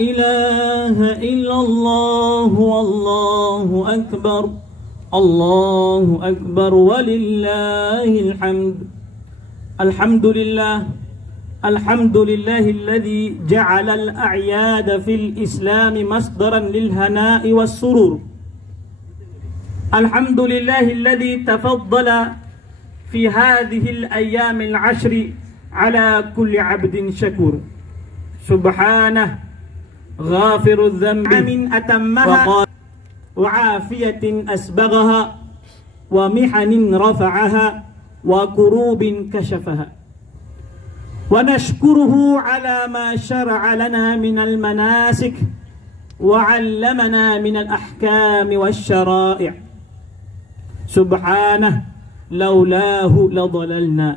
إله إلا الله والله أكبر الله أكبر ولله الحمد الحمد لله الذي جعل الأعياد في الإسلام مصدرا للهناء والسرور. الحمد لله الذي تفضل في هذه الأيام العشر على كل عبد شكور. سبحانه غافر الذنب من أتمها وعافية أسبغها ومحن رفعها وكروب كشفها. ونشكره على ما شرع لنا من المناسك وعلمنا من الأحكام والشرائع. سبحانه لولاه لضللنا.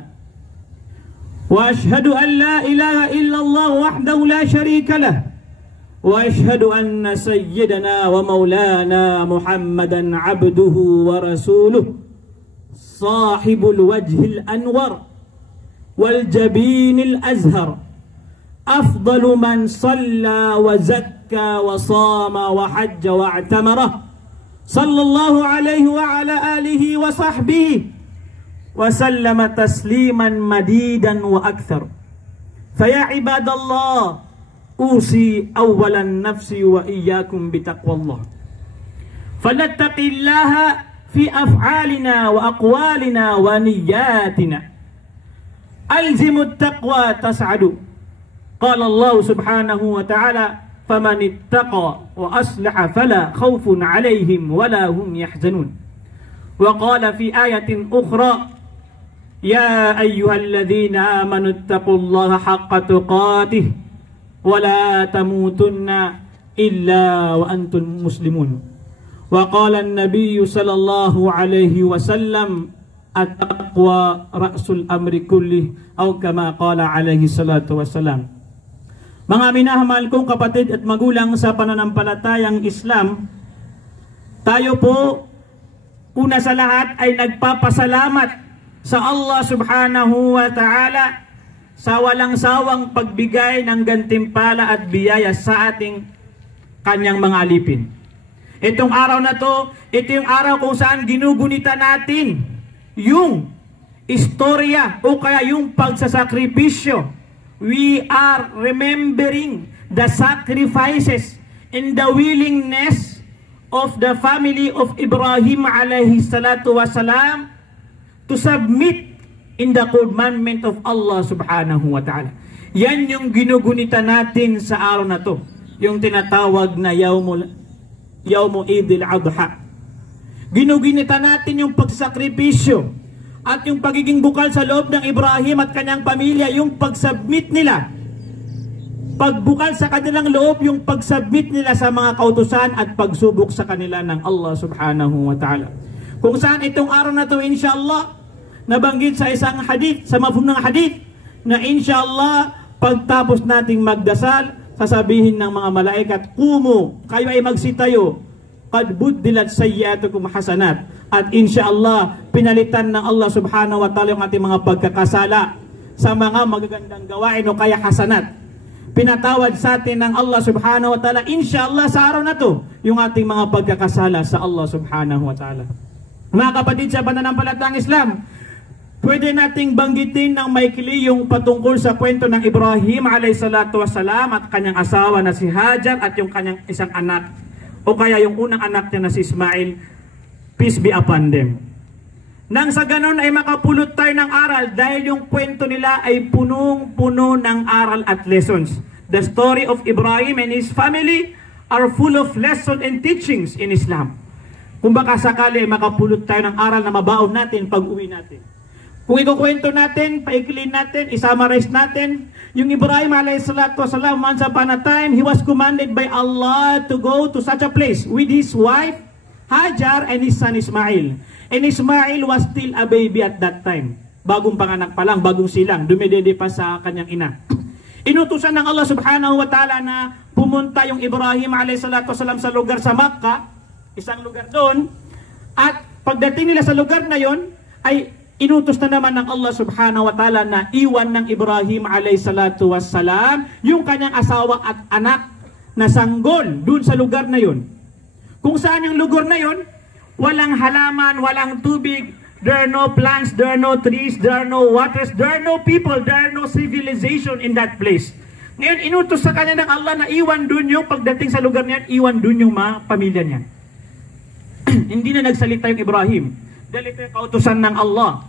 وأشهد أن لا إله إلا الله وحده لا شريك له وأشهد أن سيدنا ومولانا محمدا عبده ورسوله صاحب الوجه الأنور والجبين الأزهر أفضل من صلى وزكى وصام وحج واعتمره صلى الله عليه وعلى آله وصحبه وسلم تسليما مديدا وأكثر. فيا عباد الله أوصي أولا نفسي وإياكم بتقوى الله. فلنتقي الله في أفعالنا وأقوالنا ونياتنا. ألزموا التقوى تسعدوا. قال الله سبحانه وتعالى فمن اتقى وأصلح فلا خوف عليهم ولا هم يحزنون. وقال في آية أخرى يا أيها الذين آمنوا اتقوا الله حق تقاته ولا تموتن إلا وأنتم مسلمون. وقال النبي صلى الله عليه وسلم التقوى رأس الأمر كله أو كما قال عليه الصلاة والسلام. Mga minamahal kong kapatid at magulang sa pananampalatayang Islam, tayo po una sa lahat ay nagpapasalamat sa Allah subhanahu wa ta'ala sa walang sawang pagbigay ng gantimpala at biyaya sa ating kanyang mga alipin. Itong araw na to, ito yung araw kung saan ginugunita natin yung istorya o kaya yung pagsasakripisyo. We are remembering the sacrifices and the willingness of the family of Ibrahim alayhi salatu wasalam to submit in the commandment of Allah subhanahu wa ta'ala. Yan yung ginugunita natin sa araw na to. Yung tinatawag na Yawmu Idil Adha. Ginugunita natin yung pagsakripisyo at yung pagiging bukal sa loob ng Ibrahim at kanyang pamilya, yung pagsubmit nila. Pagbukal sa kanilang loob, yung pagsubmit nila sa mga kautusan at pagsubok sa kanila ng Allah subhanahu wa ta'ala. Kung saan itong araw na to, inshallah, nabanggit sa isang hadith, sa mafhum ng hadith, na inshallah, pagtapos nating magdasal, sasabihin ng mga malaikat, kumu, kayo ay magsitayo, qad buddilat sayyatukum hasanat. At inshallah, pinalitan ng Allah subhanahu wa ta'ala yung ating mga pagkakasala sa mga magagandang gawain o kaya hasanat. Pinatawad sa atin ng Allah subhanahu wa ta'ala, inshallah, sa araw na to, yung ating mga pagkakasala sa Allah subhanahu wa ta'ala. Mga kapatid sa pananampalatayang Islam, pwede nating banggitin ng maikli yung patungkol sa kwento ng Ibrahim alayhi salatu wassalam at kanyang asawa na si Hajar at yung kanyang isang anak o kaya yung unang anak niya na si Ismail, peace be upon them. Nang sa ganon ay makapulot tayo ng aral dahil yung kwento nila ay punong-puno ng aral at lessons. The story of Ibrahim and his family are full of lessons and teachings in Islam. Kung baka sakali makapulot tayo ng aral na mabaon natin pag uwi natin. Kung ikukwento natin, paiklin natin, isummarize natin, yung Ibrahim alayhi salatu wasalam, once upon a time, he was commanded by Allah to go to such a place with his wife, Hajar, and his son Ismail. And Ismail was still a baby at that time. Bagong panganak pa lang, bagong silang, dumidede pa sa kanyang ina. Inutusan ng Allah subhanahu wa ta'ala na pumunta yung Ibrahim alayhi salatu wasalam sa lugar sa Makkah, isang lugar doon, at pagdating nila sa lugar na yon, ay inutos na naman ng Allah subhanahu wa ta'ala na iwan ng Ibrahim alayhi salatu wassalam yung kanyang asawa at anak na sanggol dun sa lugar na yun. Kung saan yung lugar na yun, walang halaman, walang tubig, there are no plants, there are no trees, there are no waters, there are no people, there are no civilization in that place. Ngayon, inutos sa kanya ng Allah na iwan dun yung pagdating sa lugar niyan, iwan dun yung mga pamilya niya. Hindi na nagsalita yung Ibrahim. Dahil ito yung kautusan ng Allah.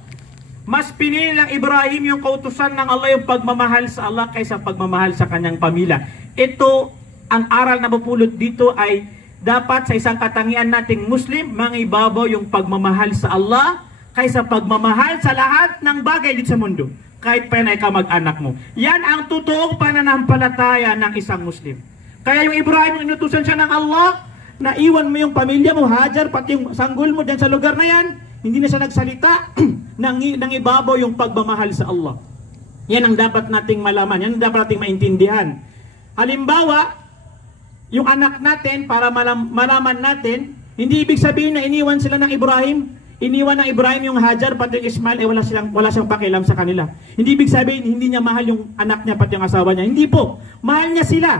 Mas pinili ng Ibrahim yung kautusan ng Allah, yung pagmamahal sa Allah kaysa pagmamahal sa kanyang pamilya. Ito, ang aral na mapulot dito ay dapat sa isang katangian nating Muslim, mangibabaw yung pagmamahal sa Allah kaysa pagmamahal sa lahat ng bagay dito sa mundo. Kahit pa yan ay kamag-anak mo. Yan ang totoong pananampalataya ng isang Muslim. Kaya yung Ibrahim, inutusan siya ng Allah, na iwan mo yung pamilya mo, Hajar, pati yung sanggol mo dyan sa lugar na yan, hindi na siya nagsalita, nang ibabaw yung pagmamahal sa Allah. Yan ang dapat nating malaman, yan ang dapat nating maintindihan. Halimbawa, yung anak natin, para malaman natin, hindi ibig sabihin na iniwan sila ng Ibrahim, iniwan ng Ibrahim yung Hajar, pati yung Ismail, wala siyang pakialam sa kanila. Hindi ibig sabihin, hindi niya mahal yung anak niya, pati yung asawa niya. Hindi po. Mahal niya sila.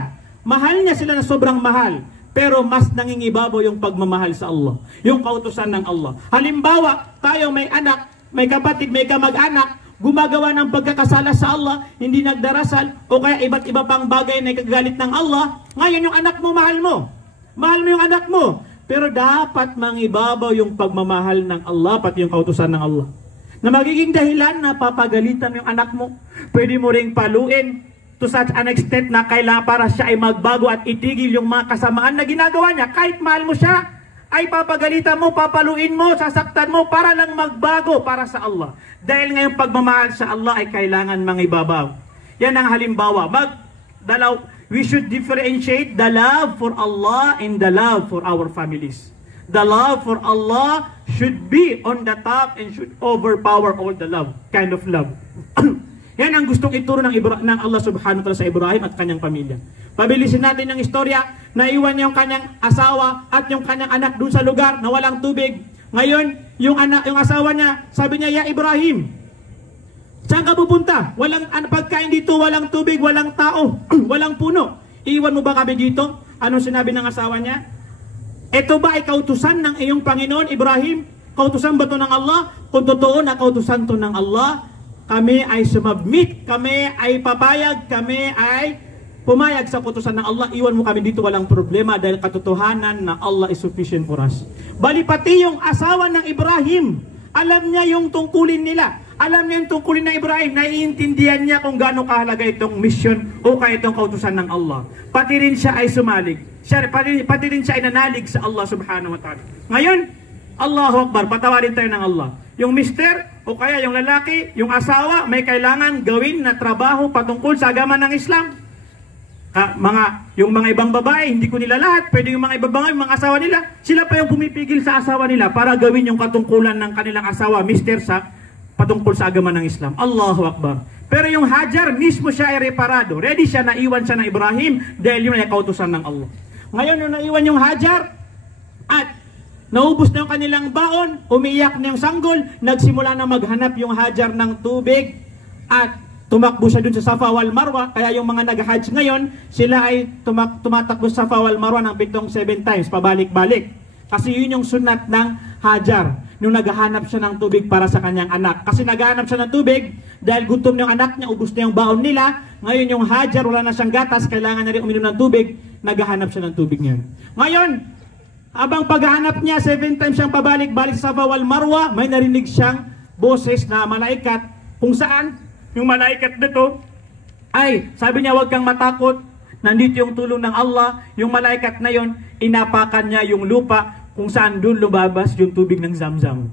Mahal niya sila na sobrang mahal. Pero mas nangingibabaw yung pagmamahal sa Allah. Yung kautusan ng Allah. Halimbawa, tayo may anak, may kapatid, may kamag-anak, gumagawa ng pagkakasala sa Allah, hindi nagdarasal, o kaya iba't iba pang bagay na ikagalit ng Allah. Ngayon yung anak mo, mahal mo. Mahal mo yung anak mo. Pero dapat mangibabaw yung pagmamahal ng Allah, pati yung kautusan ng Allah. Na magiging dahilan na papagalitan yung anak mo. Pwede mo ring paluin to such an extent na kailangan para siya ay magbago at itigil yung mga kasamaan na ginagawa niya. Kahit mahal mo siya, ay papagalitan mo, papaluin mo, sasaktan mo para lang magbago para sa Allah. Dahil ngayong pagmamahal sa Allah ay kailangan mangibabaw. Yan ang halimbawa. We should differentiate the love for Allah and the love for our families. The love for Allah should be on the top and should overpower all the love, kind of love. Yan ang gustong ituro ng Allah subhanahu wa ta'ala sa Ibrahim at kanyang pamilya. Pabilisin natin yung istorya, naiwan niya yung kanyang asawa at yung kanyang anak dun sa lugar na walang tubig. Ngayon, yung asawa niya, sabi niya, "Ya Ibrahim, saan ka pupunta? Walang pagkain dito, walang tubig, walang tao, walang puno. Iwan mo ba kami dito?" Anong sinabi ng asawa niya? "Ito ba ay kautusan ng iyong Panginoon, Ibrahim? Kautusan ba ito ng Allah? Kung totoo na kautusan ito ng Allah, kami ay sumabmit, kami ay papayag, kami ay pumayag sa kautusan ng Allah. Iwan mo kami dito, walang problema dahil katotohanan na Allah is sufficient for us." Bali pati yung asawa ng Ibrahim, alam niya yung tungkulin nila. Alam niya yung tungkulin ng Ibrahim, naiintindihan niya kung gaano kahalaga itong mission o kaya itong kautusan ng Allah. Pati rin siya ay sumalig. Pati rin siya ay nanalig sa Allah subhanahu wa ta'ala. Ngayon, Allahu Akbar, patawarin tayo ng Allah. Yung mister o kaya yung lalaki, yung asawa, may kailangan gawin na trabaho patungkol sa agama ng Islam. Yung mga ibang babae, hindi ko nila lahat, pwede yung mga ibang babae, yung mga asawa nila, sila pa yung pumipigil sa asawa nila para gawin yung katungkulan ng kanilang asawa, mister, sa patungkol sa agama ng Islam. Allahu Akbar. Pero yung Hajar, mismo siya ay reparado. Ready siya, naiwan siya ng Ibrahim dahil yun ay kautusan ng Allah. Ngayon, yung naiwan yung Hajar at naubos na yung kanilang baon, umiyak na yung sanggol, nagsimula na maghanap yung Hajar ng tubig at tumakbo siya dun sa Safa wal Marwa. Kaya yung mga nag-Hajj ngayon, sila ay tumatakbo sa Safa wal Marwa ng 7 times, pabalik-balik. Kasi yun yung sunat ng Hajar nung naghahanap siya ng tubig para sa kanyang anak. Kasi naghahanap siya ng tubig dahil gutom na yung anak niya, ubos na yung baon nila. Ngayon yung Hajar, wala na siyang gatas, kailangan na rin uminom ng tubig, naghahanap siya ng tubig niya. Ngayon, habang paghahanap niya, 7 times siyang pabalik-balik sa Safa wal Marwa, may narinig siyang boses na malaikat, kung saan yung malaikat dito ay sabi niya, "Huwag kang matakot, nandito yung tulong ng Allah." Yung malaikat na yon, inapakan niya yung lupa kung saan doon lumabas yung tubig ng Zamzam.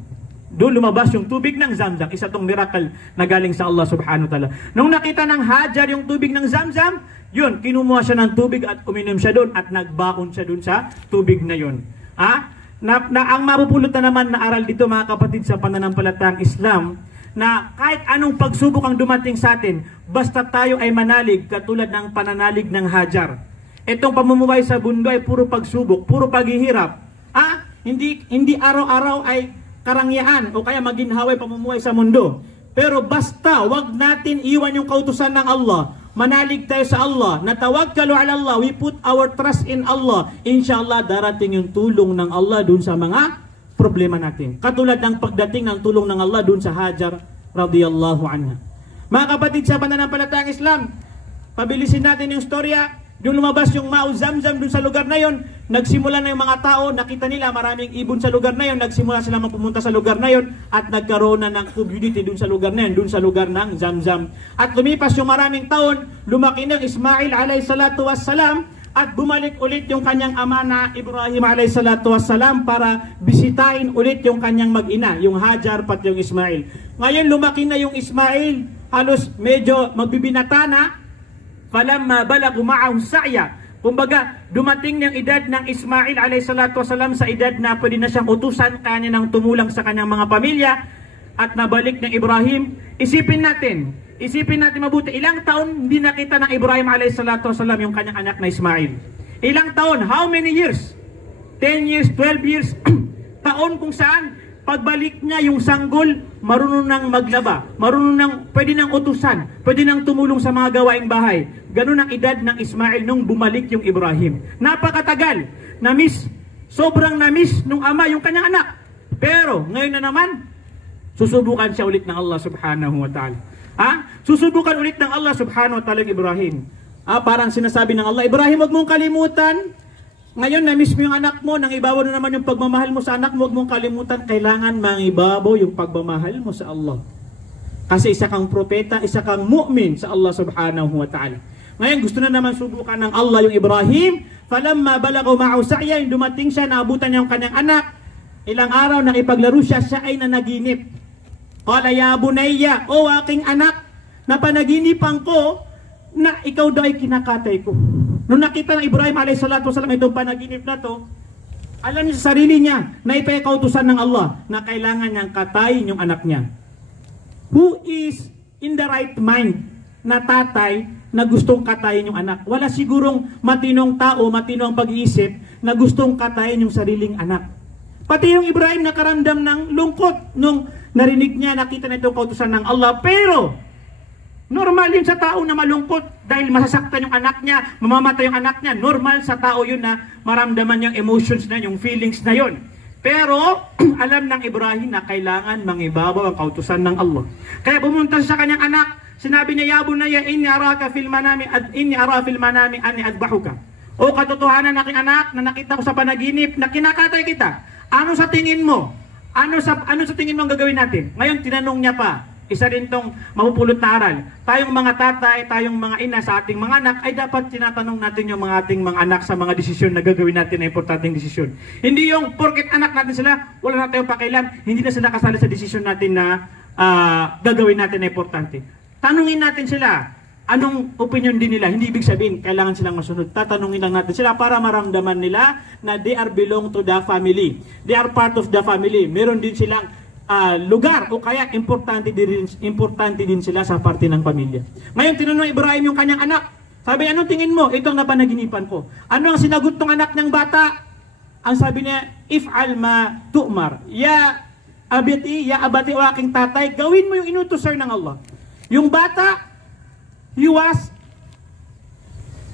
Doon lumabas yung tubig ng Zamzam. Isa tong miracle na galing sa Allah subhanahu wa ta'ala. Nung nakita ng Hajar yung tubig ng Zamzam, yun, kinumuha siya ng tubig at uminom siya doon at nagbaon siya doon sa tubig na yun. Ang mapupulot na naman na aral dito, mga kapatid, sa pananampalatayang Islam, na kahit anong pagsubok ang dumating sa atin, basta tayo ay manalig katulad ng pananalig ng Hajar. Itong pamumuhay sa mundo ay puro pagsubok, puro paghihirap. Hindi araw-araw ay karangyaan o kaya maginhaway pamumuhay sa mundo. Pero basta wag natin iwan yung kautusan ng Allah. manalig tayo sa Allah, natawakkalu ala Allah, we put our trust in Allah, inshallah darating yung tulong ng Allah dun sa mga problema natin. Katulad ng pagdating ng tulong ng Allah dun sa Hajar radiyallahu anha. Mga kapatid sa pananampalatayang Islam, pabilisin natin yung storya. Yung lumabas yung Ma'u Zamzam dun sa lugar na yon, nagsimula na yung mga tao, nakita nila maraming ibon sa lugar na yon, nagsimula sila pumunta sa lugar na yon, at nagkaroon na ng community dun sa lugar na yon, dun sa lugar ng Zamzam. At lumipas yung maraming taon, lumaki ng Ismail alayhi salatu wassalam, at bumalik ulit yung kanyang ama na Ibrahim alayhi salatu wassalam para bisitahin ulit yung kanyang mag-ina, yung Hajar pat yung Ismail. Ngayon lumaki na yung Ismail, halos medyo magbibinata na, falamma balagu ma'ahu sa'ya. Kumbaga, dumating ng edad ng Ismail alayhi salatu wasalam sa edad na pwede na siyang utusan kanya ng tumulong sa kanyang mga pamilya, at nabalik ng Ibrahim. Isipin natin mabuti, ilang taon hindi nakita ng Ibrahim alayhi salatu wasalam yung kanyang anak na Ismail? Ilang taon? How many years? 10 years, 12 years? Taon kung saan pagbalik niya yung sanggol, marunong nang maglaba, marunong nang, pwede nang utusan, pwede nang tumulong sa mga gawaing bahay. Ganun ang edad ng Ismail nung bumalik yung Ibrahim. Napakatagal. Sobrang na-miss nung ama yung kanyang anak. Pero ngayon na naman, susubukan siya ulit ng Allah subhanahu wa ta'ala. Susubukan ulit ng Allah subhanahu wa ta'ala yung Ibrahim. Parang sinasabi ng Allah, Ibrahim, wag mong kalimutan. Ngayon, na-miss mo yung anak mo, nang ibabaw na naman yung pagmamahal mo sa anak mo, huwag mong kalimutan, kailangan mangibabaw yung pagmamahal mo sa Allah. Kasi isa kang propeta, isa kang mu'min sa Allah subhanahu wa ta'ala. Ngayon, gusto na naman subukan ng Allah yung Ibrahim. Falamma balagaw ma'ahu sa'ya, yung dumating siya, naabutan niya yung kanyang anak. Ilang araw, nang ipaglaro siya, siya ay nanaginip. Qala ya bunayya, o aking anak, napanaginipan ko na ikaw daw ay kinakatay ko. Nung nakita ng Ibrahim a.s. itong panaginip na to, alam niya sa sarili niya na ipakautusan ng Allah na kailangan niyang katayin yung anak niya. Who is in the right mind na tatay na gustong katayin yung anak? Wala sigurong matinong tao, matinong pag-iisip na gustong katayin yung sariling anak. Pati yung Ibrahim nakaramdam ng lungkot nung narinig niya, nakita na itong kautusan ng Allah. Pero normal yun sa tao na malungkot dahil masasaktan yung anak niya, mamamatay yung anak niya. Normal sa tao yun na maramdaman yung emotions na, yung feelings na yun. Pero alam ng Ibrahim na kailangan mangibabaw ang kautusan ng Allah. Kaya pumunta sa kanyang anak, sinabi niya, ya bunayya, inni ara fil manami anni adbahuka. O katotohanan aking anak, na nakita ko sa panaginip na kinakatay kita. Ano sa tingin mo? Ano sa tingin mo ang gagawin natin? Ngayon tinanong niya pa, isa rin tong mapupulot na aral. Tayong mga tatay, tayong mga ina sa ating mga anak, ay dapat tinatanong natin yung mga ating mga anak sa mga desisyon na gagawin natin na importanteng desisyon. Hindi yung porket anak natin sila, wala na tayong pakialam, hindi na sila kasali sa desisyon natin na gagawin natin na importante. Tanungin natin sila, anong opinion din nila? Hindi ibig sabihin, kailangan silang masunod. Tatanungin lang natin sila para maramdaman nila na they are belong to the family. They are part of the family. Meron din silang lugar o kaya importante din sila sa parte ng pamilya. Ngayon tinanong Ibrahim yung kanyang anak. Sabi, anong tingin mo? Itong napanaginipan ko. Ano ang sinagot ng anak ng bata? Ang sabi niya, if'al ma tu'mar. Ya abati o aking tatay, gawin mo yung inutos sir ng Allah. Yung bata, he was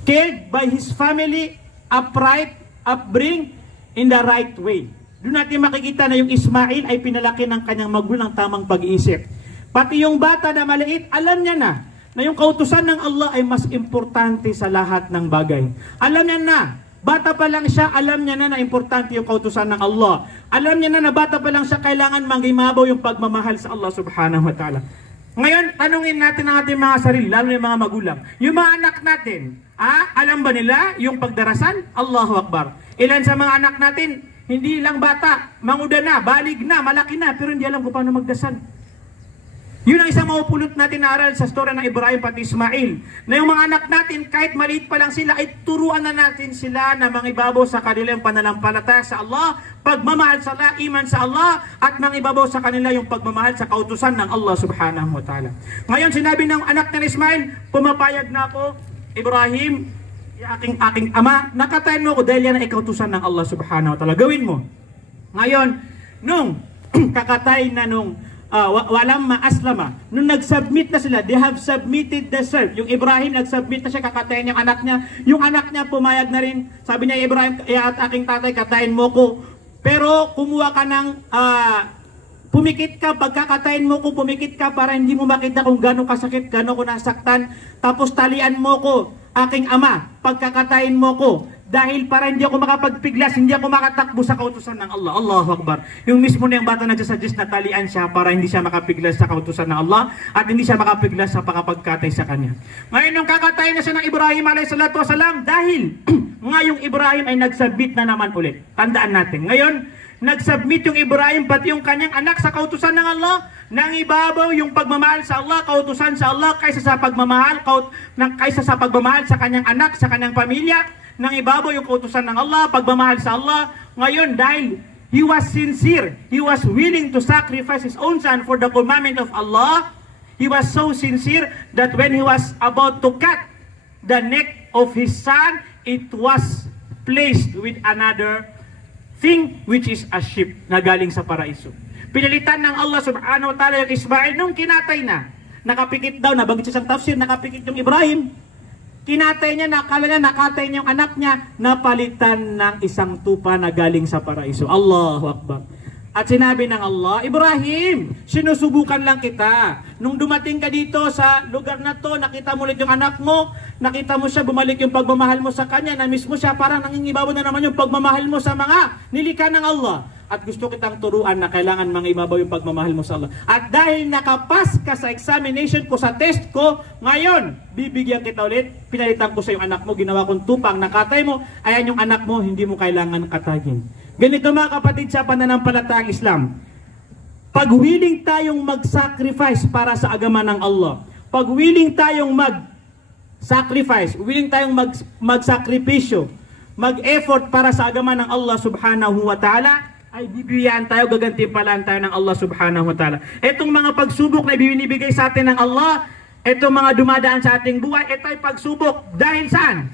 cared by his family, upright, upbring in the right way. Doon natin makikita na yung Ismail ay pinalaki ng kanyang magulang tamang pag-iisip. Pati yung bata na maliit, alam niya na yung kautusan ng Allah ay mas importante sa lahat ng bagay. Alam niya na, bata pa lang siya, alam niya na importante yung kautusan ng Allah. Alam niya na bata pa lang siya, kailangan mangimabaw yung pagmamahal sa Allah subhanahu wa ta'ala. Ngayon, tanungin natin ang ating mga sarili, lalo yung mga magulang. Yung mga anak natin, alam ba nila yung pagdarasan? Allahu Akbar. Ilan sa mga anak natin, hindi lang bata, manguda na, balig na, malaki na, pero hindi alam kung paano magdasal. Yun ang isang mapupulot natin na aral sa storya ng Ibrahim pati Ismail. Na yung mga anak natin, kahit maliit pa lang sila, ay turuan na natin sila na mangibabaw sa kanilang pananampalataya sa Allah, pagmamahal sa Allah, iman sa Allah, at mangibabaw sa kanila yung pagmamahal sa kautusan ng Allah subhanahu wa ta'ala. Ngayon, sinabi ng anak ng Ismail, pumapayag na ako, Ibrahim, aking ama, nakatayin mo ako dahil yan ay kautusan ng Allah subhanahu wa ta'ala. Gawin mo. Ngayon, nung kakatay na nung walamma aslama. Nung nag-submit na sila, they have submitted themselves. Yung Ibrahim, nag-submit na siya, kakatayin yung anak niya. Yung anak niya, pumayag na rin. Sabi niya, Ibrahim, at aking tatay, katayin mo ko. Pero kumuha ka ng, pumikit ka, pagkakatayin mo ko, pumikit ka para hindi mo makita kung gano'ng kasakit, gano'n ko nasaktan. Tapos talian mo ko, aking ama, pagkakatayin mo ko. Dahil para hindi ako makapagpiglas, hindi ako makatakbo sa kautusan ng Allah. Allahu Akbar. Yung mismo na yung bata nagsasuggest na talian siya para hindi siya makapiglas sa kautusan ng Allah at hindi siya makapiglas sa pakapagkatay sa kanya. Ngayon, nung kakatay na siya ng Ibrahim alayhi salatu wasalam, dahil ngayong Ibrahim ay nagsubmit na naman ulit. Tandaan natin. Ngayon, nagsubmit yung Ibrahim pati yung kanyang anak sa kautusan ng Allah. Nang ibabaw yung pagmamahal sa Allah, kautusan sa Allah kaysa sa pagmamahal sa kanyang anak, sa kanyang pamilya. Nang ibabaw yung kautusan ng Allah, pagmamahal sa Allah. Ngayon, dahil he was sincere, he was willing to sacrifice his own son for the commandment of Allah, he was so sincere that when he was about to cut the neck of his son, it was placed with another thing which is a sheep na galing sa paraiso. Pinalitan ng Allah subhanahu wa ta'ala yung Ismail nung kinatay na. Nakapikit daw, nabanggit sa isang tafsir, nakapikit yung Ibrahim. Kinatay niya, nakala niya, nakatay niya yung anak niya, napalitan ng isang tupa na galing sa paraiso. Allahu Akbar. At sinabi ng Allah, Ibrahim, sinusubukan lang kita. Nung dumating ka dito sa lugar na to, nakita mo ulit yung anak mo, nakita mo siya, bumalik yung pagmamahal mo sa kanya, na-miss mo siya, parang nangingibabaw na naman yung pagmamahal mo sa mga nilikha ng Allah. At gusto kitang turuan na kailangan mangibabaw yung pagmamahal mo sa Allah. At dahil nakapas ka sa examination ko, sa test ko, ngayon, bibigyan kita ulit, pinalitan ko sa yung anak mo, ginawa kong tupang, nakatay mo, ayan yung anak mo, hindi mo kailangan katayin. Ganito mga kapatid sa pananampalatayang Islam. Pag willing tayong mag-sacrifice para sa agama ng Allah, pag willing tayong mag-sacrifice, willing tayong mag-sakripisyo, mag-effort para sa agama ng Allah subhanahu wa ta'ala, ay bibigyan tayo, gagantimpalaan tayo ng Allah subhanahu wa ta'ala. Itong mga pagsubok na binibigay sa atin ng Allah, itong mga dumadaan sa ating buhay, ito ay pagsubok. Dahil saan?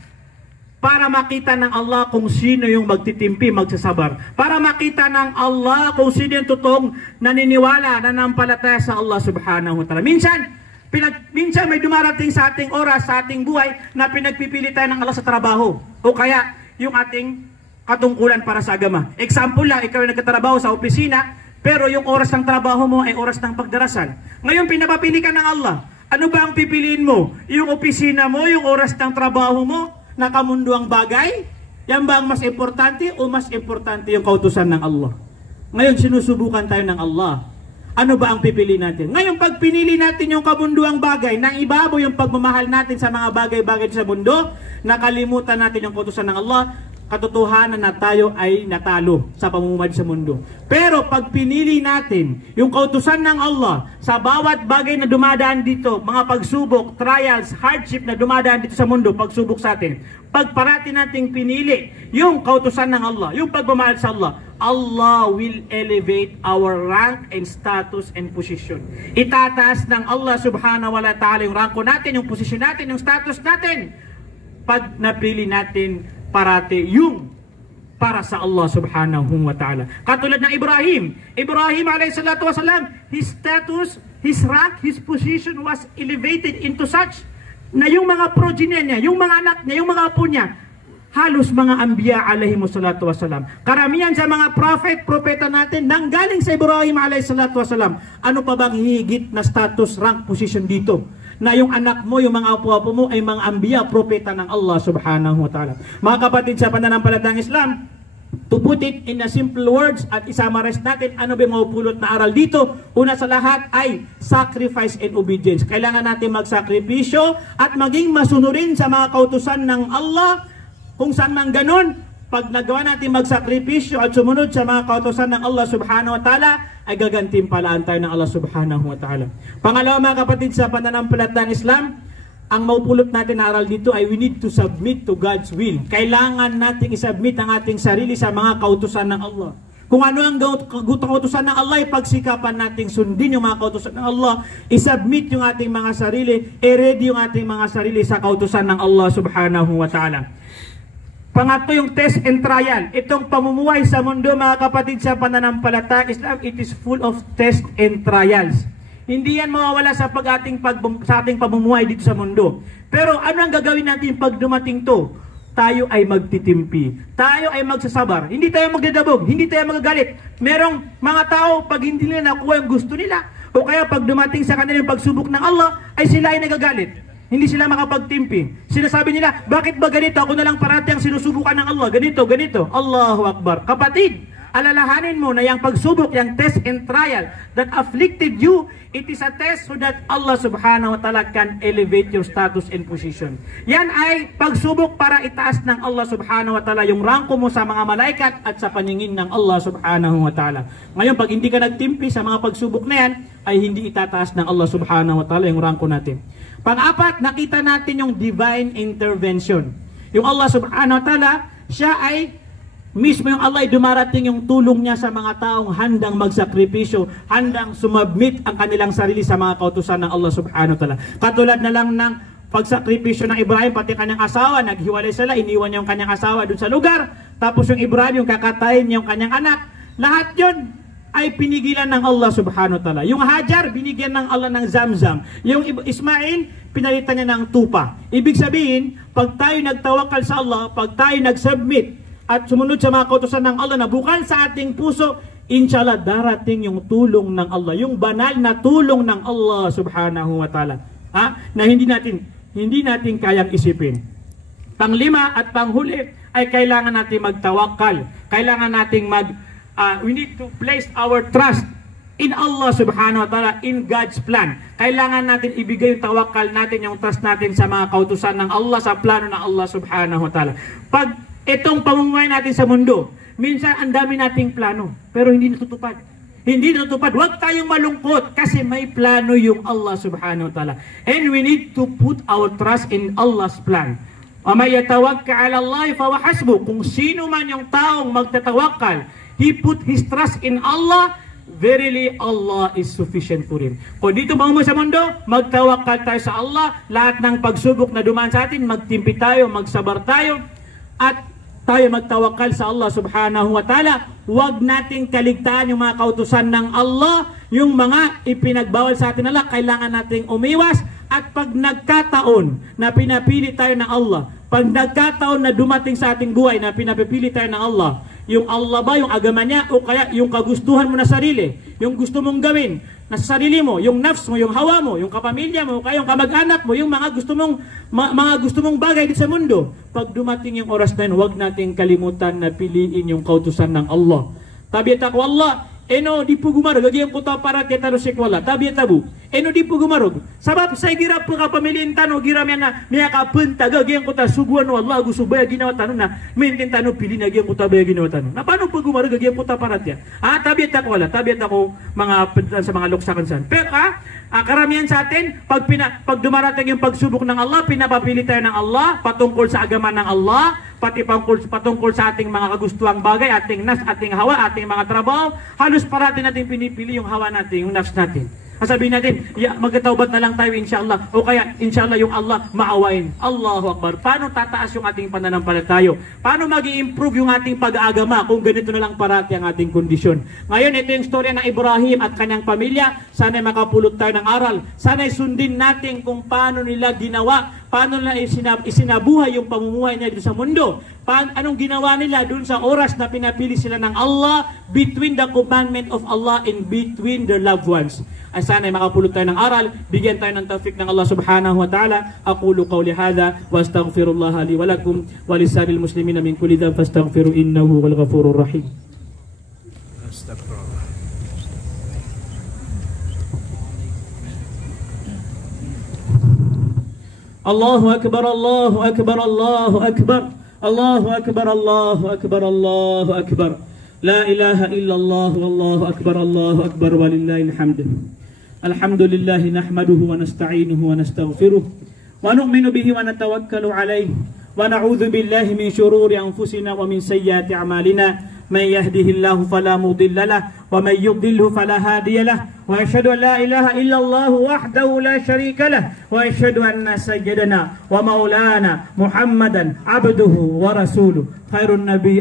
Para makita ng Allah kung sino yung magtitimpi, magsasabar. Para makita ng Allah kung sino yung totoong naniniwala, nanampalataya sa Allah subhanahu wa ta'ala. Minsan may dumarating sa ating oras, sa ating buhay, na pinagpipili tayo ng Allah sa trabaho. O kaya, yung ating katungkulan para sa agama. Example lang, ikaw ay nagtatrabaho sa opisina, pero yung oras ng trabaho mo ay oras ng pagdarasal. Ngayon, pinapapili ka ng Allah. Ano ba ang pipiliin mo? Yung opisina mo, yung oras ng trabaho mo, nakamunduang bagay? Yan ba ang mas importante o mas importante yung kautusan ng Allah? Ngayon, sinusubukan tayo ng Allah. Ano ba ang pipili natin? Ngayon, pag pinili natin yung kamunduang bagay, nang ibabaw yung pagmamahal natin sa mga bagay-bagay sa mundo, nakalimutan natin yung kautusan ng Allah, katotohanan na tayo ay natalo sa pamumuhay sa mundo. Pero pag pinili natin yung kautusan ng Allah sa bawat bagay na dumadaan dito, mga pagsubok, trials, hardship na dumadaan dito sa mundo, pagsubok sa atin, pag parati nating pinili yung kautusan ng Allah, yung pagmamahal sa Allah, Allah will elevate our rank and status and position. Itataas ng Allah subhanahu wa ta'ala yung ranko natin, yung posisyon natin, yung status natin, pag napili natin parati yung para sa Allah subhanahu wa ta'ala. Katulad ng Ibrahim alayhi salatu wasalam, his status, his rank, his position was elevated into such na yung mga progeny niya, yung mga anak niya, yung mga apo niya, halos mga anbiya alayhi salatu wasalam. Karamihan sa mga propeta natin nanggaling sa Ibrahim alayhi salatu wasalam. Ano pa bang higit na status, rank, position dito? Na yung anak mo, yung mga apo-apo mo ay mga anbiya, propeta ng Allah subhanahu wa ta'ala. Mga kapatid sa pananampalatayang Islam, to put it in a simple words at isamares natin, ano ba mapupulot na aral dito? Una sa lahat ay sacrifice and obedience. Kailangan natin magsakripisyo at maging masunurin sa mga kautusan ng Allah. Kung saan man ganun, pag nagawa natin magsakripisyo at sumunod sa mga kautusan ng Allah subhanahu wa ta'ala, ay gagantimpalaan tayo ng Allah subhanahu wa ta'ala. Pangalawa mga kapatid sa pananampalatayang Islam, ang maupulot natin na aral dito ay we need to submit to God's will. Kailangan natin isubmit ang ating sarili sa mga kautusan ng Allah. Kung ano ang kautusan ng Allah, ipagsikapan nating sundin yung mga kautusan ng Allah, isubmit yung ating mga sarili, i-ready yung ating mga sarili sa kautusan ng Allah subhanahu wa ta'ala. Pangatlo yung test and trial. Itong pamumuhay sa mundo, mga kapatid, sa pananampalataya Islam, it is full of test and trials. Hindi yan mawawala sa ating pamumuhay dito sa mundo. Pero ano ang gagawin natin pag dumating to? Tayo ay magtitimpi. Tayo ay magsasabar. Hindi tayo magdadabog. Hindi tayo magagalit. Merong mga tao, pag hindi nila nakuha yung gusto nila, o kaya pag dumating sa kanila yung pagsubok ng Allah, ay sila ay nagagalit. Hindi sila makapagtimpi. Sinasabi nila, bakit ba ganito? Ako na lang parati ang sinusubukan ng Allah. Ganito, ganito. Allahu Akbar. Kapatid, alalahanin mo na yung pagsubok, yung test and trial that afflicted you, it is a test so that Allah subhanahu wa ta'ala can elevate your status and position. Yan ay pagsubok para itaas ng Allah subhanahu wa ta'ala yung rangko mo sa mga malaikat at sa paningin ng Allah subhanahu wa ta'ala. Ngayon, pag hindi ka nagtimpi sa mga pagsubok na yan, ay hindi itataas ng Allah subhanahu wa ta'ala yung rangko natin. Pang-apat, nakita natin yung divine intervention. Yung Allah subhanahu wa ta'ala, siya ay mismo yung Allah ay dumarating yung tulong niya sa mga taong handang magsakripisyo, handang sumabmit ang kanilang sarili sa mga kautusan ng Allah subhanahu wa ta'ala. Katulad na lang ng pagsakripisyo ng Ibrahim, pati kanyang asawa, naghiwalay sila, iniwan niya yung kanyang asawa dun sa lugar, tapos yung Ibrahim, yung kakatayin niya yung kanyang anak, lahat yun ay pinigilan ng Allah subhanahu wa ta'ala. Yung Hajar, binigyan ng Allah ng Zamzam. Yung Ismail, pinalitan niya ng tupa. Ibig sabihin, pag tayo nagtawakal sa Allah, pag tayo nagsubmit at sumunod sa mga kautusan ng Allah na bukal sa ating puso, inshallah darating yung tulong ng Allah, yung banal na tulong ng Allah subhanahu wa ta'ala, na hindi natin kayang isipin. Panglima at panghuli ay kailangan natin magtawakal. Kailangan natin we need to place our trust in Allah subhanahu wa ta'ala, in God's plan. Kailangan natin ibigay yung tawakal natin, yung trust natin sa mga kautusan ng Allah, sa plano ng Allah subhanahu wa ta'ala. Pag itong pamumuhay natin sa mundo, minsan ang dami nating plano, pero hindi natutupad. Hindi natutupad. Huwag tayong malungkot kasi may plano yung Allah subhanahu wa ta'ala. And we need to put our trust in Allah's plan. وَمَنْ يَتَوَكَّلْ عَلَى اللَّهِ فَهُوَ حَسْبُهُ. Kung sino man yung taong magtatawakal, he put his trust in Allah, verily Allah is sufficient for him. Kung dito mo sa mundo, magtawakal tayo sa Allah, lahat ng pagsubok na dumaan sa atin, magtimpi tayo, magsabar tayo, at tayo magtawakal sa Allah subhanahu wa ta'ala. Huwag nating kaligtaan yung mga kautusan ng Allah, yung mga ipinagbawal sa atin Allah, kailangan nating umiwas. At pag nagkataon na pinapili tayo ng Allah, pag nagkataon na dumating sa ating buhay na pinapili tayo ng Allah, yung Allah ba, yung agama niya, o kaya yung kagustuhan mo na sarili, yung gusto mong gawin na sa sarili mo, yung nafs mo, yung hawa mo, yung kapamilya mo, o kaya yung kamag-anak mo, yung mga gusto mong bagay dito sa mundo, pag dumating yung oras na yun, huwag nating kalimutan na piliin yung kautusan ng Allah. Tabiat ako Allah, eno di po gumarog, agiyang kuta para ketaro sekwala, tabiat tabu, eno di po gumarog, sabab sa girap po kapamilin tano, giram yan na, niya kapunta, agiyang kuta, subuan no Allah, gusto baya ginawa tano na, maintin tano, pili na agiyang kuta baya ginawa tano, na paano po gumarog, agiyang kuta para tiya, tabiat ako wala, tabiat ako sa mga luksakansan, pero karamihan sa atin, pag dumarating yung pagsubok ng Allah, pinapapili tayo ng Allah, patungkol sa agama ng Allah, pati patungkol sa ating mga kagustuhang bagay, ating ating hawa, ating mga trabaho, halos parati natin pinipili yung hawa natin, yung nafs natin. Sabihin natin, magkatawbat na lang tayo inshallah, o kaya inshallah yung Allah maawain. Allahu Akbar. Paano tataas yung ating pananampalataya? Paano mag-i-improve yung ating pag-aagama kung ganito na lang parati ang ating kondisyon? Ngayon, ito yung storya ng Ibrahim at kanyang pamilya. Sana'y makapulot tayo ng aral. Sana'y sundin natin kung paano nila ginawa, paano nila isinabuhay yung pamumuhay nila dito sa mundo. Anong ginawa nila dun sa oras na pinapili sila ng Allah between the commandment of Allah and between their loved ones. Ay sana'y makapulot tayo ng aral, bigyan tayo ng tawfik ng Allah subhanahu wa ta'ala. Aqulu qawli hadha wa astaghfirullaha li wa lakum wa lisa'iril muslimina min kulli dhanbin fastaghfiru innahu wal ghafurur rahim. Astaghfirullah. Allahu akbar, Allahu akbar, Allahu akbar. Allahu akbar, Allahu akbar, Allahu akbar. La ilaha illallah wallahu akbar, Allahu akbar walillahil hamd. Alhamdulillah nahmaduhu wa nasta'inuhu wa nastaghfiruh wa nu'minu bihi wa natawakkalu alayhi wa na'udzu billahi min shururi anfusina wa min sayyiati a'malina. Man yahdihillahu fala mudilla lahu wa man yudlilhu fala hadiya lahu. وأشهد أن لا إله إلا الله وحده لا شريك له وأشهد أن سيدنا ومولانا محمدا عبده ورسوله خير النبي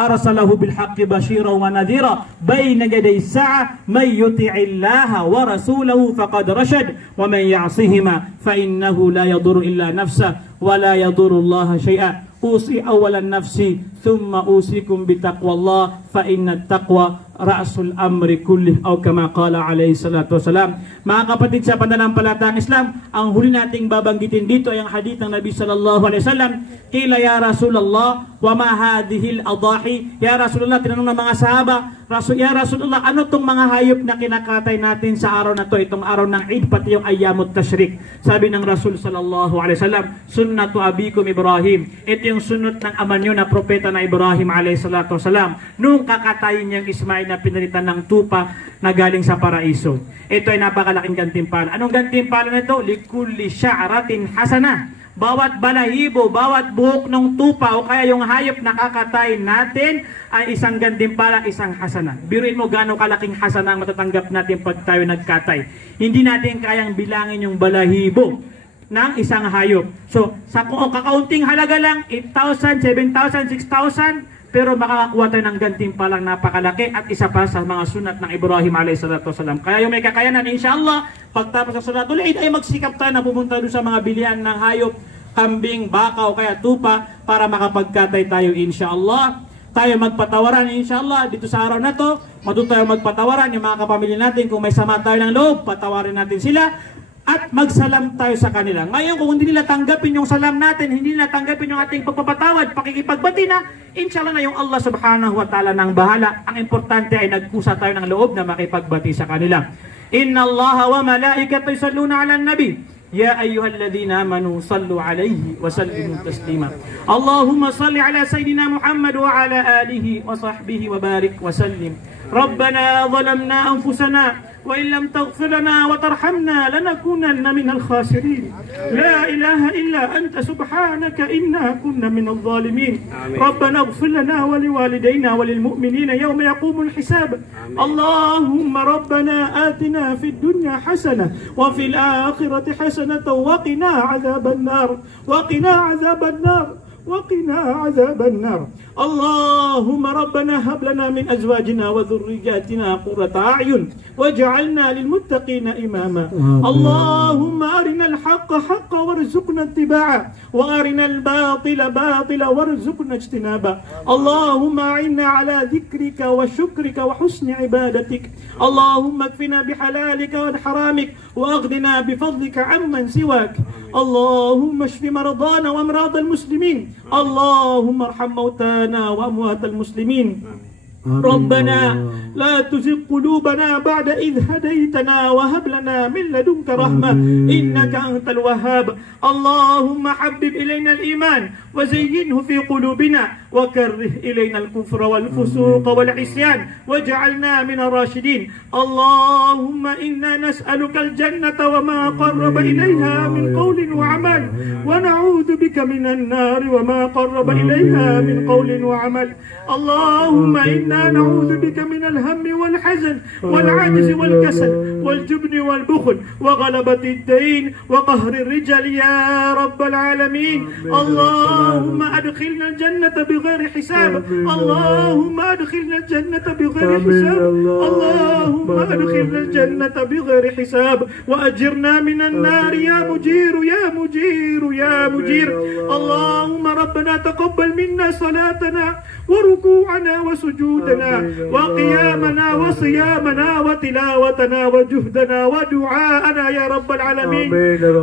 أرسله بالحق بشيرا ونذيرا بين يدي الساعة من يطع الله ورسوله فقد رشد ومن يعصهما فإنه لا يضر إلا نفسه ولا يضر الله شيئا أوصي أولا نفسي ثم أوصيكم بتقوى الله فإن التقوى رأس الأمر كله أو كما قال عليه الصلاة والسلام. Mga kapatid sa pananampalatayang Islam, ang huli nating babanggitin dito ay ang hadith ng Nabi sallallahu alaihi wasallam. Kila ya Rasulullah, wa ma hadhihi al-adahi? Ya Rasulullah, tinanong ng mga sahaba, ya Rasulullah, ano tong mga hayop na kinakatay natin sa araw na to, itong araw ng Eid, pati yung ayyamut tashrik? Sabi ng Rasul sallallahu alaihi wasallam, sunnatu abikum Ibrahim. Ito yung sunnat ng ama nyo na propeta na Ibrahim alaihi salatu wasalam, nung kakatayin niyang Ismail na pinalitan ng tupa na galing sa paraiso. Ito ay napakalaking gantimpala. Anong gantimpala na ito? Likulli sya'ratin hasana. Bawat balahibo, bawat buhok ng tupa o kaya yung hayop na kakatayin natin ay isang gantimpala, isang hasana. Biruin mo gano'ng kalaking hasana ang matatanggap natin pag tayo nagkatay. Hindi natin kayang bilangin yung balahibo ng isang hayop. So, sa kakaunting halaga lang, 8,000, 7,000, 6,000, pero makakakuha tayo ng gantimpalang napakalaki at isa pa sa mga sunat ng Ibrahim alayhi salatu wasalam. Kaya yung may kakayanan, inshallah, pagtapos sa Salatul Eid ay magsikap tayo na pumunta doon sa mga bilihan ng hayop, kambing, baka o kaya tupa para makapagkatay tayo, inshallah. Tayo magpatawaran, inshallah, dito sa araw na to, matuto tayo magpatawaran yung mga kapamilya natin. Kung may sama tayo ng loob, patawarin natin sila at magsalam tayo sa kanila. Ngayon, kung hindi nila tanggapin yung salam natin, hindi nila tanggapin yung ating pagpapatawad, pakikipagbati na, inshallah na yung Allah subhanahu wa ta'ala nang bahala. Ang importante ay nagkusa tayo ng loob na makipagbati sa kanila. Inna Allah wa malaikatahu yusalluna 'alan nabi. Ya ayyuhalladhina amanu sallu 'alaihi wa sallimu taslima. Allahumma salli 'ala sayidina Muhammad wa 'ala alihi wa sahbihi wa barik wa sallim. Rabbana zalamna anfusana وإن لم تغفر لنا وترحمنا لنكونن من الخاسرين. لا إله إلا أنت سبحانك إنا كنا من الظالمين. ربنا اغفر لنا ولوالدينا وللمؤمنين يوم يقوم الحساب. اللهم ربنا آتنا في الدنيا حسنة وفي الآخرة حسنة وقنا عذاب النار وقنا عذاب النار وقنا عذاب النار. اللهم ربنا هب لنا من أزواجنا وذرياتنا قرة أعين واجعلنا للمتقين إماما. اللهم أرنا الحق حقا وارزقنا اتباعه وأرنا الباطل باطلا وارزقنا اجتنابه. اللهم أعنا على ذكرك وشكرك وحسن عبادتك. اللهم اكفنا بحلالك وعن حرامك وأغننا بفضلك عمن سواك. اللهم اشف مرضانا وأمراض المسلمين. اللهم ارحم موتانا وأموات المسلمين. ربنا لا تزغ قلوبنا بعد إذ هديتنا وهب لنا من لدنك رحمة إنك أنت الوهاب. اللهم حبب إلينا الإيمان وزينه في قلوبنا وكره إلينا الكفر والفسوق والعصيان واجعلنا من الراشدين. اللهم إنا نسألك الجنة وما قرب إليها من قول وعمل ونعوذ بك من النار وما قرب إليها من قول وعمل. اللهم إنا نعوذ بك من الهم والحزن والعجز والكسل والجبن والبخل وغلبة الدين وقهر الرجال يا رب العالمين. اللهم أدخلنا الجنة بغير حساب. اللهم أدخلنا الجنة بغير حساب. اللهم أدخلنا الجنة بغير حساب وأجرنا من النار يا مجير يا مجير يا مجير. اللهم ربنا تقبل منا صلاتنا وركوعنا وسجودنا وقيامنا وصيامنا وتلاوتنا وجهدنا ودعاءنا يا رب العالمين.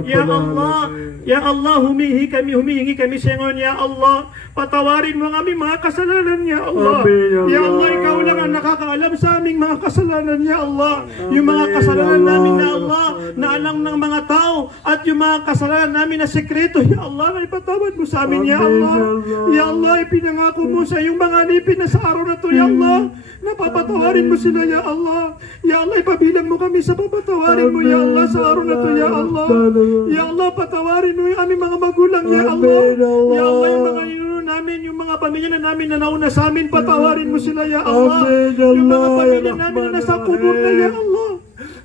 يا الله يا الله humingi kami sa inyo ya Allah, patawarin mo ang aming mga kasalanan ya Allah. Ya Allah, ikaw lang ang nakakaalam sa aming mga kasalanan ya Allah. Yung mga kasalanan namin na Allah na alam ng mga tao at yung mga kasalanan namin na sekreto ya Allah, na ipatawad mo sa amin ya Allah. Ya Allah, ipinangako mo sa iyong mga alipin na sa araw na to ya Allah, napapatawarin mo sila ya Allah. Ya Allah, ipabilang mo kami sa papatawarin mo ya Allah sa araw na to ya Allah. Ya Allah, patawarin mo yung aming mga magulang ya Allah. Ya Allah, yung mga ninuno namin, yung mga pamilya na namin na nauna sa amin, patawarin mo sila ya Allah. Yung mga pamilya namin na nasa kubur na ya Allah,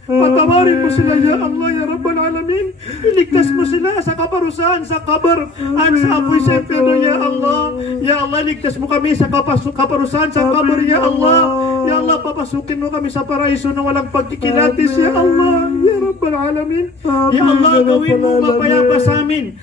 Patawarin mo sila, Ya Allah, Ya Rabbal Alamin. Iligtas mo sila sa kaparusahan, sa kabar, at sa apoy sa impyerno, Ya Allah. Ya Allah, iligtas mo kami sa kaparusahan, sa kabar, Ya Allah. Ya Allah, papasukin mo kami sa paraiso na walang pagkikilatis, Ya Allah, Ya Rabbal Alamin. Ya Allah, gawin mo mapayapa sa amin.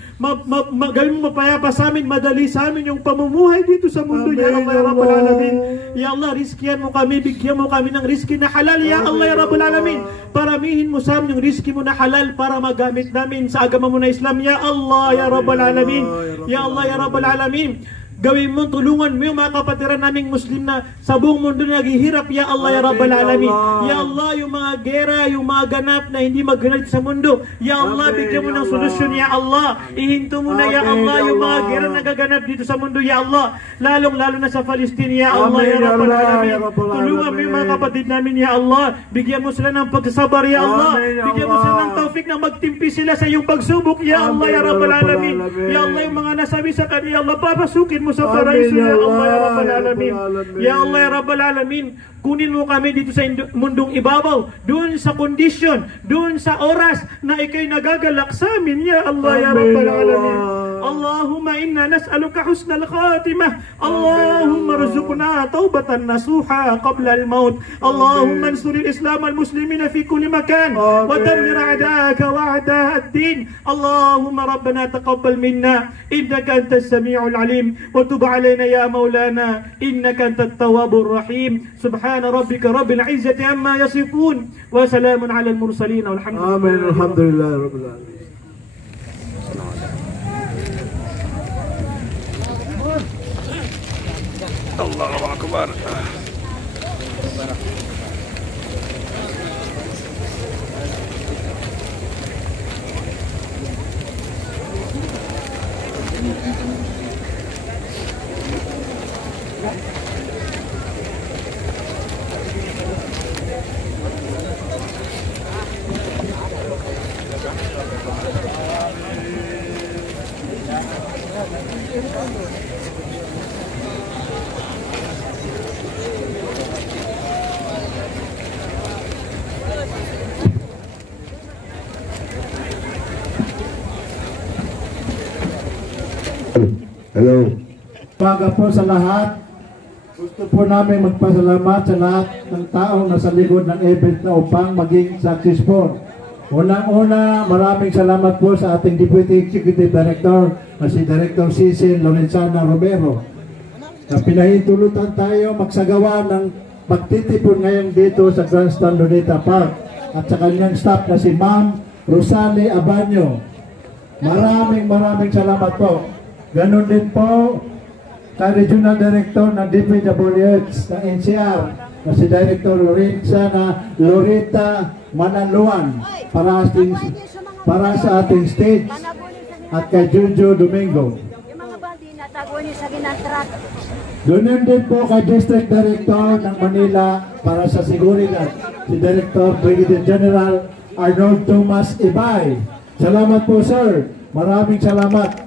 Gawin mo mapayapa sa amin, madali sa amin yung pamumuhay dito sa mundo, Ya Allah, Ya Rabbal Alamin. Ya Allah, riskihan mo kami, bigyan mo kami ng riski na halal, Ya Allah, Ya Rabbal Alamin. Paramihin mo sa amin yung riski mo na halal para magamit namin sa agama mo na Islam, Ya Allah, Ya Rabbal Alamin. Ya Allah, Ya Rabbal Alamin. Gawin mo, tulungan mo yung mga kapatiran naming Muslim na sa buong mundo na naghihirap, Ya Allah, Ya Rabbal Alamin. Ya Allah, yung mga gera, yung mga ganap na hindi magganap sa mundo, Ya Allah, bigyan mo ng solusyon, Ya Allah. Ihinto mo na, Ya Allah, yung mga gera na gaganap dito sa mundo, Ya Allah. Lalong-lalo na sa Palestine, Ya Allah, Ya Rabbal Alamin. Tulungan mo yung mga kapatid namin, Ya Allah. Bigyan mo sila ng pagsasabar, Ya Allah. Bigyan mo sila ng taufik na magtimpi sila sa iyong pagsubok, Ya Allah, Ya Rabbal Alamin. Ya Allah, yung mga nasabi sa kanila, Ya Allah, papasukin mo sa paraiso, Ya Allah, Ya Rabbal Alamin. Ya Allah, Ya Rabbal Alamin. Kunin mo kami dito sa mundong ibabaw, doon sa kondisyon, doon sa oras na ikay nagagalak sa amin, Ya Allah, Ya Rabbal Alamin. Allahumma inna nas'aluka husnal khatimah. Allahumma rzuqna taubatan nasuha qabla al-maut. Allahumma ansur al-islam wal-muslimina fi kulli makan wa dammir a'da'aka wa a'da' ad-din. Allahumma rabbana taqabbal minna innaka antas sami'ul 'alim wa tub 'alaina ya maulana innaka antat tawwabur rahim. Subhana rabbika rabbil 'izzati amma yasifun wa salamun 'alal mursalin walhamdulillah. Amin. Alhamdulillah rabbil alamin. Allahu Akbar. Hello. Umaga po sa lahat. Gusto po namin magpasalamat sa lahat ng taong nasa likod ng event na upang maging successful. Unang-una, maraming salamat po sa ating Deputy Executive Director na si Director Cecil Lorenzana Romero na pinahintulutan tayo magsagawa ng pagtitipon ngayon dito sa Grandstand Luneta Park at sa kanyang staff na si Ma'am Rosalie Abanyo. Maraming salamat po. Ganon din po kay Regional Director ng DPWH ng NCR na si Director Loretta Manaluan para sa ating stage at kay Junjo Domingo. Yung mga bandi na tago niyo sa ginantrak. Ganon din po kay District Director ng Manila para sa seguridad si Director Brigadier General Arnold Thomas Ibay. Salamat po sir. Maraming salamat.